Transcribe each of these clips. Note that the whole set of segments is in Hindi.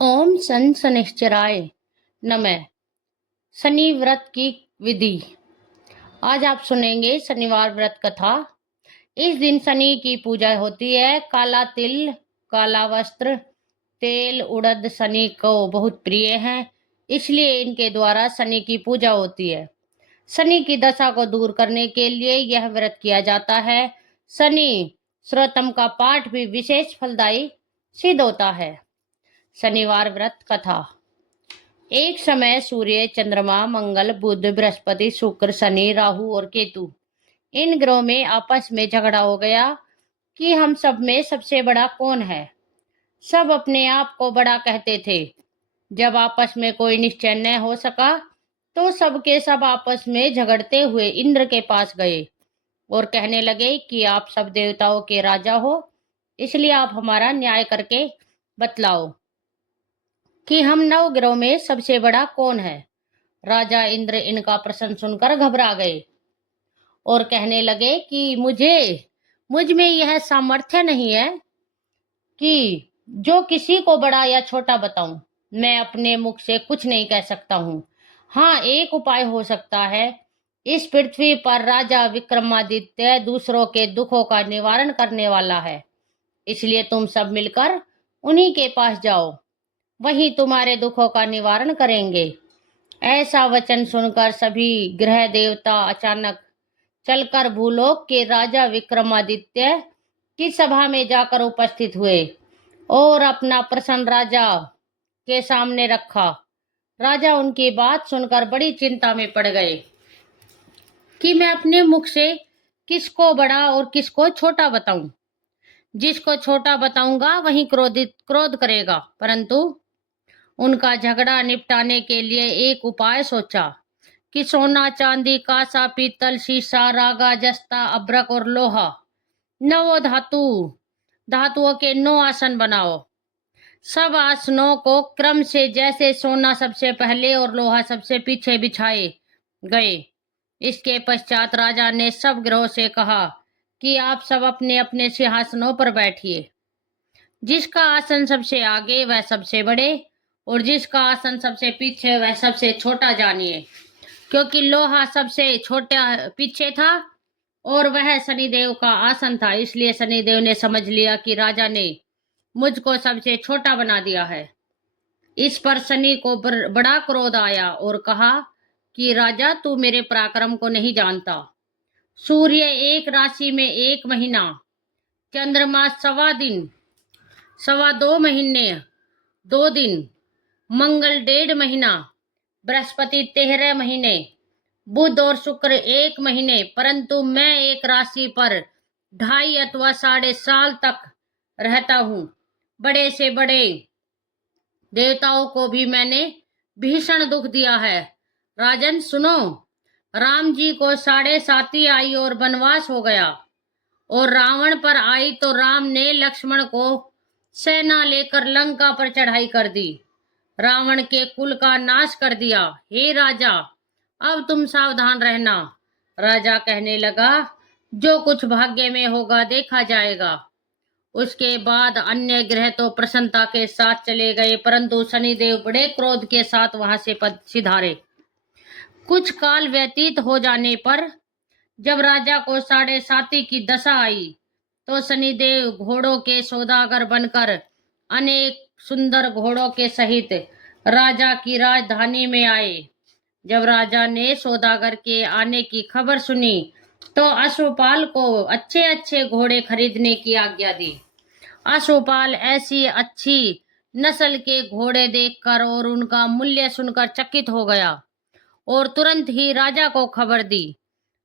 ओम सन शनिश्चराय नमः। शनि व्रत की विधि। आज आप सुनेंगे शनिवार व्रत कथा। इस दिन शनि की पूजा होती है। काला तिल, काला वस्त्र, तेल, उड़द शनि को बहुत प्रिय है, इसलिए इनके द्वारा शनि की पूजा होती है। शनि की दशा को दूर करने के लिए यह व्रत किया जाता है। शनि श्रोतम का पाठ भी विशेष फलदायी सिद्ध होता है। शनिवार व्रत कथा। एक समय सूर्य, चंद्रमा, मंगल, बुध, बृहस्पति, शुक्र, शनि, राहु और केतु इन ग्रहों में आपस में झगड़ा हो गया कि हम सब में सबसे बड़ा कौन है। सब अपने आप को बड़ा कहते थे। जब आपस में कोई निश्चय न हो सका तो सब के सब आपस में झगड़ते हुए इंद्र के पास गए और कहने लगे कि आप सब देवताओं के राजा हो, इसलिए आप हमारा न्याय करके बतलाओ कि हम नौ ग्रहों में सबसे बड़ा कौन है। राजा इंद्र इनका प्रश्न सुनकर घबरा गए और कहने लगे कि मुझ में यह सामर्थ्य नहीं है कि जो किसी को बड़ा या छोटा बताऊं। मैं अपने मुख से कुछ नहीं कह सकता हूं। हाँ, एक उपाय हो सकता है। इस पृथ्वी पर राजा विक्रमादित्य दूसरों के दुखों का निवारण करने वाला है, इसलिए तुम सब मिलकर उन्हीं के पास जाओ, वही तुम्हारे दुखों का निवारण करेंगे। ऐसा वचन सुनकर सभी ग्रह देवता अचानक चलकर भूलोक के राजा विक्रमादित्य की सभा में जाकर उपस्थित हुए और अपना प्रश्न राजा के सामने रखा। राजा उनकी बात सुनकर बड़ी चिंता में पड़ गए कि मैं अपने मुख से किसको बड़ा और किसको छोटा बताऊं। जिसको छोटा बताऊंगा वही क्रोध करेगा, परंतु उनका झगड़ा निपटाने के लिए एक उपाय सोचा कि सोना, चांदी, कांसा, पीतल, शीशा, रागा, जस्ता, अभ्रक और लोहा, नौ धातुओं के 9 आसन बनाओ। सब आसनों को क्रम से, जैसे सोना सबसे पहले और लोहा सबसे पीछे बिछाए गए। इसके पश्चात राजा ने सब ग्रहों से कहा कि आप सब अपने अपने सिंहासनों पर बैठिए। जिसका आसन सबसे आगे वह सबसे बड़े और जिसका आसन सबसे पीछे वह सबसे छोटा जानिए। क्योंकि लोहा सबसे छोटा पीछे था और वह शनिदेव का आसन था, इसलिए शनिदेव ने समझ लिया कि राजा ने मुझको सबसे छोटा बना दिया है। इस पर शनि को बड़ा क्रोध आया और कहा कि राजा, तू मेरे पराक्रम को नहीं जानता। सूर्य एक राशि में 1 महीना, चंद्रमा 2.25 महीने 2 दिन, मंगल 1.5 महीना, बृहस्पति 13 महीने, बुध और शुक्र 1 महीने, परंतु मैं एक राशि पर 2.5 अथवा 7.5 तक रहता हूँ। बड़े से बड़े देवताओं को भी मैंने भीषण दुख दिया है। राजन सुनो, राम जी को 7.5 आई और वनवास हो गया और रावण पर आई तो राम ने लक्ष्मण को सेना लेकर लंका पर चढ़ाई कर दी, रावण के कुल का नाश कर दिया। हे राजा, अब तुम सावधान रहना। राजा कहने लगा, जो कुछ भाग्य में होगा देखा जाएगा। उसके बाद अन्य ग्रह तो प्रसन्नता के साथ चले गए, परंतु शनिदेव बड़े क्रोध के साथ वहां से पद सिधारे। कुछ काल व्यतीत हो जाने पर जब राजा को 7.5 की दशा आई तो शनिदेव घोड़ों के सौदागर बनकर अनेक सुंदर घोड़ों के सहित राजा की राजधानी में आए। जब राजा ने सौदागर के आने की खबर सुनी तो अश्वपाल को अच्छे अच्छे घोड़े खरीदने की आज्ञा दी। अश्वपाल ऐसी अच्छी नस्ल के घोड़े देखकर और उनका मूल्य सुनकर चकित हो गया और तुरंत ही राजा को खबर दी।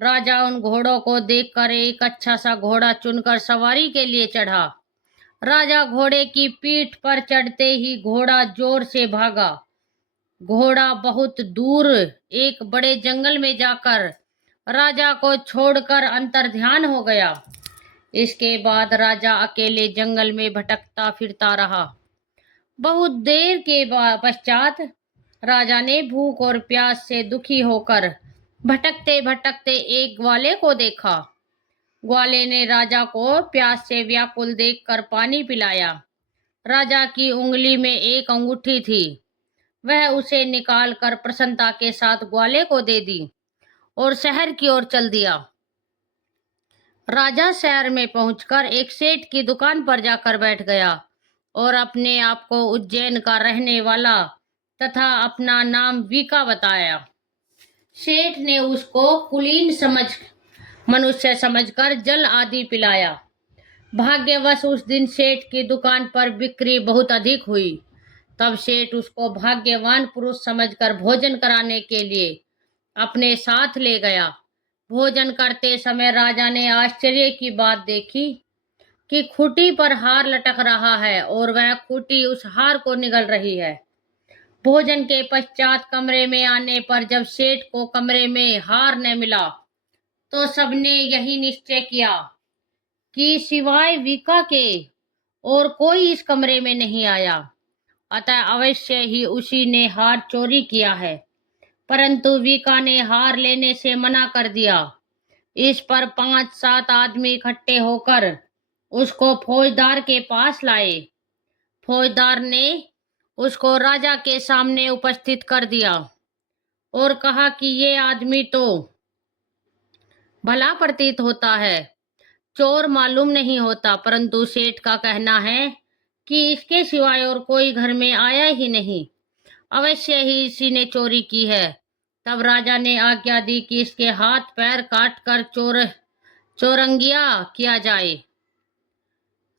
राजा उन घोड़ों को देखकर एक अच्छा सा घोड़ा चुनकर सवारी के लिए चढ़ा। राजा घोड़े की पीठ पर चढ़ते ही घोड़ा जोर से भागा। घोड़ा बहुत दूर एक बड़े जंगल में जाकर राजा को छोड़कर अंतर्ध्यान हो गया। इसके बाद राजा अकेले जंगल में भटकता फिरता रहा। बहुत देर के पश्चात राजा ने भूख और प्यास से दुखी होकर भटकते भटकते एक ग्वाले को देखा। ग्वाले ने राजा को प्यास से व्याकुल देखकर पानी पिलाया। राजा की उंगली में एक अंगूठी थी। वह उसे निकालकर प्रसन्नता के साथ ग्वाले को दे दी और शहर की ओर चल दिया। राजा शहर में पहुंचकर एक सेठ की दुकान पर जाकर बैठ गया और अपने आप को उज्जैन का रहने वाला तथा अपना नाम वीका बताया। सेठ ने उसको कुलीन मनुष्य समझकर जल आदि पिलाया। भाग्यवश उस दिन सेठ की दुकान पर बिक्री बहुत अधिक हुई। तब सेठ उसको भाग्यवान पुरुष समझकर भोजन कराने के लिए अपने साथ ले गया। भोजन करते समय राजा ने आश्चर्य की बात देखी कि खूंटी पर हार लटक रहा है और वह खूंटी उस हार को निगल रही है। भोजन के पश्चात कमरे में आने पर जब सेठ को कमरे में हार न मिला तो सबने यही निश्चय किया कि सिवाय वीका के और कोई इस कमरे में नहीं आया, अतः अवश्य ही उसी ने हार चोरी किया है। परंतु वीका ने हार लेने से मना कर दिया। इस पर 5-7 आदमी इकट्ठे होकर उसको फौजदार के पास लाए। फौजदार ने उसको राजा के सामने उपस्थित कर दिया और कहा कि ये आदमी तो भला प्रतीत होता है, चोर मालूम नहीं होता, परंतु सेठ का कहना है कि इसके सिवाय और कोई घर में आया ही नहीं, अवश्य ही इसी ने चोरी की है। तब राजा ने आज्ञा दी कि इसके हाथ पैर काट कर चौरंगिया किया जाए।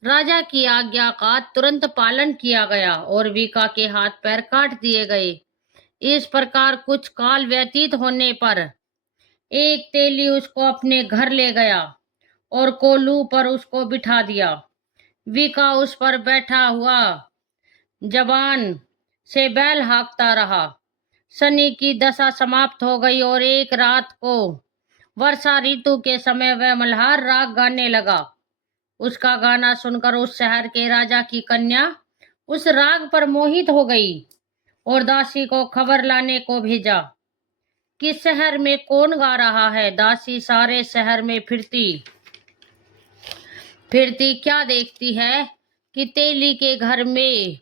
राजा की आज्ञा का तुरंत पालन किया गया और वीका के हाथ पैर काट दिए गए। इस प्रकार कुछ काल व्यतीत होने पर एक तेली उसको अपने घर ले गया और कोल्हू पर उसको बिठा दिया। वीका उस पर बैठा हुआ जबान से बैल हाँकता रहा। शनि की दशा समाप्त हो गई और एक रात को वर्षा ऋतु के समय वह मल्हार राग गाने लगा। उसका गाना सुनकर उस शहर के राजा की कन्या उस राग पर मोहित हो गई और दासी को खबर लाने को भेजा कि शहर में कौन गा रहा है। दासी सारे शहर में फिरती क्या देखती है कि तेली के घर में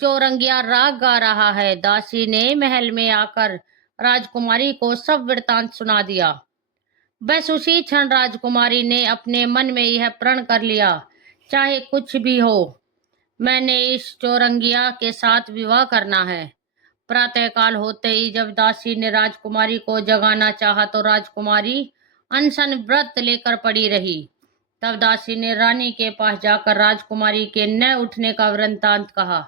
चौरंगिया राग गा रहा है। दासी ने महल में आकर राजकुमारी को सब वृतांत सुना दिया। बस उसी क्षण राजकुमारी ने अपने मन में यह प्रण कर लिया, चाहे कुछ भी हो, मैंने इस चौरंगिया के साथ विवाह करना है। प्रातःकाल होते ही जब दासी ने राजकुमारी को जगाना चाहा तो राजकुमारी अनशन व्रत लेकर पड़ी रही। तब दासी ने रानी के पास जाकर राजकुमारी के न उठने का वृत्तांत कहा।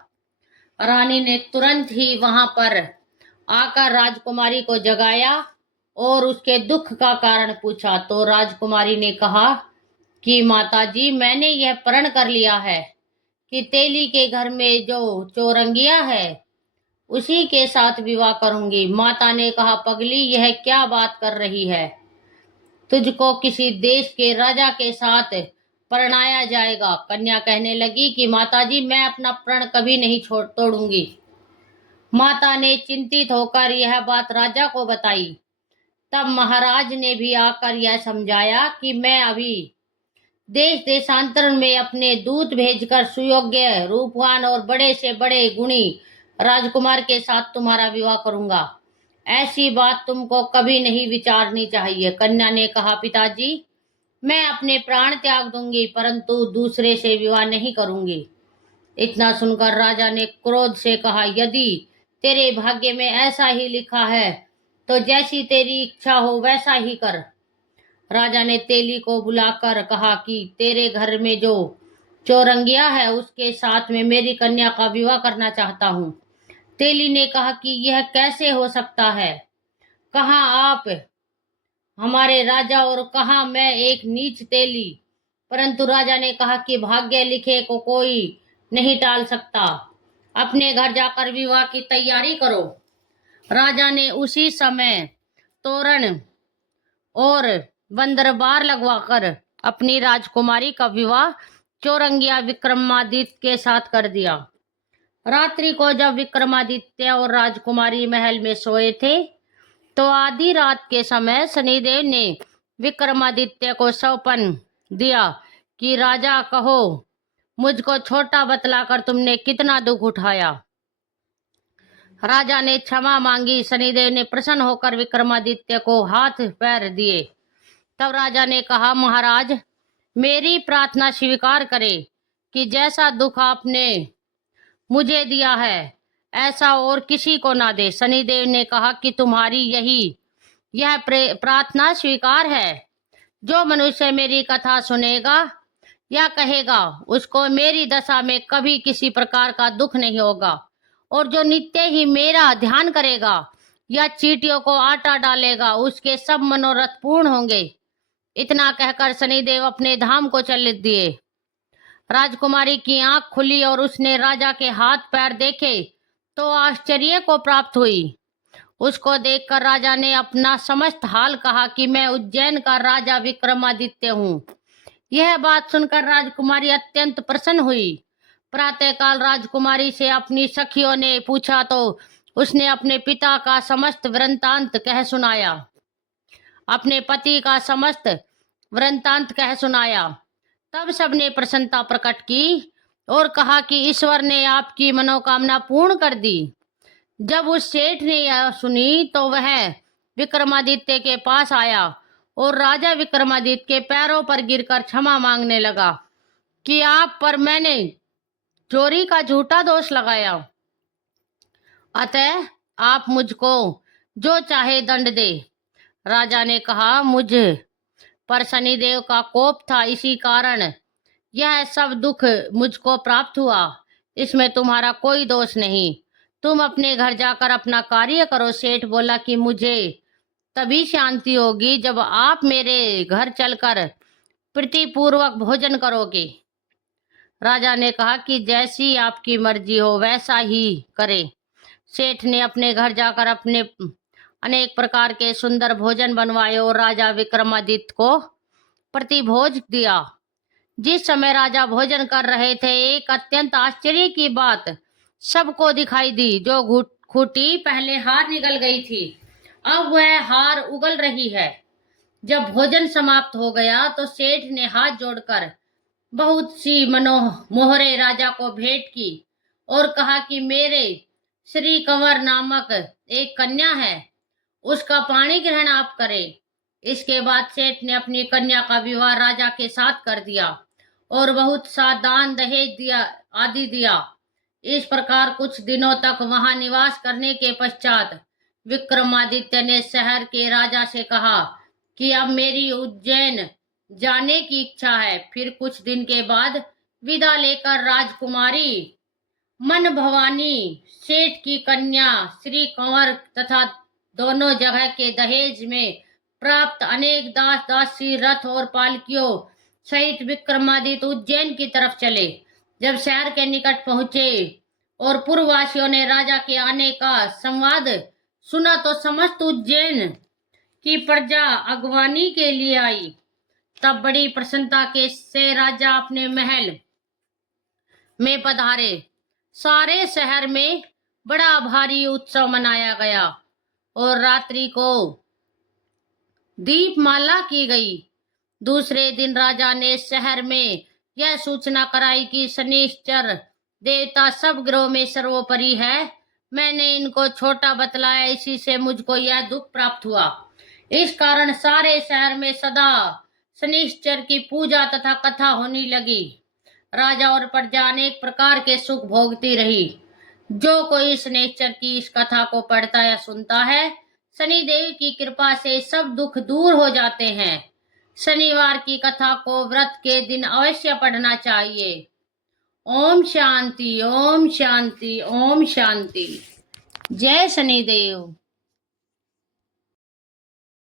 रानी ने तुरंत ही वहां पर आकर राजकुमारी को जगाया और उसके दुख का कारण पूछा। तो राजकुमारी ने कहा कि माताजी, मैंने यह प्रण कर लिया है कि तेली के घर में जो चौरंगिया है उसी के साथ विवाह करूंगी। माता ने कहा, पगली, यह क्या बात कर रही है? तुझको किसी देश के राजा के साथ परणाया जाएगा। कन्या कहने लगी कि माताजी, मैं अपना प्रण कभी नहीं तोड़ूंगी। माता ने चिंतित होकर यह बात राजा को बताई। तब महाराज ने भी आकर यह समझाया कि मैं अभी देश देशांतर में अपने दूत भेजकर सुयोग्य, रूपवान और बड़े से बड़े गुणी राजकुमार के साथ तुम्हारा विवाह करूंगा। ऐसी बात तुमको कभी नहीं विचारनी चाहिए। कन्या ने कहा, पिताजी, मैं अपने प्राण त्याग दूंगी, परंतु दूसरे से विवाह नहीं करूंगी। इतना सुनकर राजा ने क्रोध से कहा, यदि तेरे भाग्य में ऐसा ही लिखा है तो जैसी तेरी इच्छा हो वैसा ही कर। राजा ने तेली को बुलाकर कहा कि तेरे घर में जो चौरंगिया है उसके साथ में मेरी कन्या का विवाह करना चाहता हूँ। तेली ने कहा कि यह कैसे हो सकता है? कहाँ आप हमारे राजा और कहाँ मैं एक नीच तेली। परंतु राजा ने कहा कि भाग्य लिखे को कोई नहीं टाल सकता। अपने घर जाकर विवाह की तैयारी करो। राजा ने उसी समय तोरण और बंदरबार लगवाकर अपनी राजकुमारी का विवाह चौरंगिया विक्रमादित्य के साथ कर दिया। रात्रि को जब विक्रमादित्य और राजकुमारी महल में सोए थे तो आधी रात के समय शनिदेव ने विक्रमादित्य को सौंपन दिया कि राजा कहो मुझको छोटा बतलाकर तुमने कितना दुख उठाया। राजा ने क्षमा मांगी। शनिदेव ने प्रसन्न होकर विक्रमादित्य को हाथ पैर दिए। तब राजा ने कहा, महाराज, मेरी प्रार्थना स्वीकार करें कि जैसा दुख आपने मुझे दिया है ऐसा और किसी को ना दे। शनिदेव ने कहा कि तुम्हारी यह प्रार्थना स्वीकार है। जो मनुष्य मेरी कथा सुनेगा या कहेगा उसको मेरी दशा में कभी किसी प्रकार का दुख नहीं होगा, और जो नित्य ही मेरा ध्यान करेगा या चींटियों को आटा डालेगा उसके सब मनोरथ पूर्ण होंगे। इतना कहकर शनिदेव अपने धाम को चल दिए। राजकुमारी की आंख खुली और उसने राजा के हाथ पैर देखे तो आश्चर्य को प्राप्त हुई। उसको देखकर राजा ने अपना समस्त हाल कहा कि मैं उज्जैन का राजा विक्रमादित्य हूँ। यह बात सुनकर राजकुमारी अत्यंत प्रसन्न हुई। प्रातःकाल राजकुमारी से अपनी सखियों ने पूछा तो उसने अपने पिता का समस्त वृत्तांत कह सुनाया, अपने पति का समस्त वृत्तांत कह सुनाया। तब सबने प्रसन्नता प्रकट की और कहा कि ईश्वर ने आपकी मनोकामना पूर्ण कर दी। जब उस सेठ ने यह सुनी तो वह विक्रमादित्य के पास आया और राजा विक्रमादित्य के पैरों पर गिरकर क्षमा मांगने लगा कि आप पर मैंने चोरी का झूठा दोष लगाया, अतः आप मुझको जो चाहे दंड दे। राजा ने कहा, मुझ पर शनिदेव का कोप था, इसी कारण यह सब दुख मुझको प्राप्त हुआ। इसमें तुम्हारा कोई दोष नहीं। तुम अपने घर जाकर अपना कार्य करो। सेठ बोला कि मुझे तभी शांति होगी जब आप मेरे घर चलकर प्रीतिपूर्वक भोजन करोगे। राजा ने कहा कि जैसी आपकी मर्जी हो वैसा ही करे। सेठ ने अपने घर जाकर अपने अनेक प्रकार के सुंदर भोजन बनवाए और राजा विक्रमादित्य को प्रतिभोज दिया। जिस समय राजा भोजन कर रहे थे एक अत्यंत आश्चर्य की बात सबको दिखाई दी। जो खूंटी पहले हार निकल गई थी अब वह हार उगल रही है। जब भोजन समाप्त हो गया तो सेठ ने हाथ जोड़कर बहुत सी मोहरे राजा को भेंट की और कहा कि मेरे श्री कंवर नामक एक कन्या है, उसका पाणी ग्रहण आप करें। इसके बाद सेठ ने अपनी कन्या का विवाह राजा के साथ कर दिया और बहुत सा दान दहेज आदि दिया। इस प्रकार कुछ दिनों तक वहां निवास करने के पश्चात विक्रमादित्य ने शहर के राजा से कहा कि अब मेरी उज्जैन जाने की इच्छा है। फिर कुछ दिन के बाद विदा लेकर राजकुमारी मन भवानी सेठ की कन्या श्री कंवर तथा दोनों जगह के दहेज में प्राप्त अनेक दास दासी रथ और पालकियों सहित विक्रमादित्य उज्जैन की तरफ चले। जब शहर के निकट पहुंचे और पूर्ववासियों ने राजा के आने का संवाद सुना तो समस्त उज्जैन की प्रजा अगवानी के लिए आई। तब बड़ी प्रसन्नता से राजा अपने महल में पधारे। सारे शहर में बड़ा भारी उत्सव मनाया गया और रात्रि को दीपमाला की गई। दूसरे दिन राजा ने शहर में यह सूचना कराई कि शनिश्चर देवता सब ग्रहों में सर्वोपरि है। मैंने इनको छोटा बतलाया, इसी से मुझको यह दुख प्राप्त हुआ। इस कारण सारे शहर में सदा शनिश्चर की पूजा तथा कथा होने लगी। राजा और प्रजा अनेक प्रकार के सुख भोगती रही। जो कोई शनिश्चर की इस कथा को पढ़ता या सुनता है, शनिदेव की कृपा से सब दुख दूर हो जाते हैं। शनिवार की कथा को व्रत के दिन अवश्य पढ़ना चाहिए। ओम शांति, ओम शांति, ओम शांति। जय शनिदेव।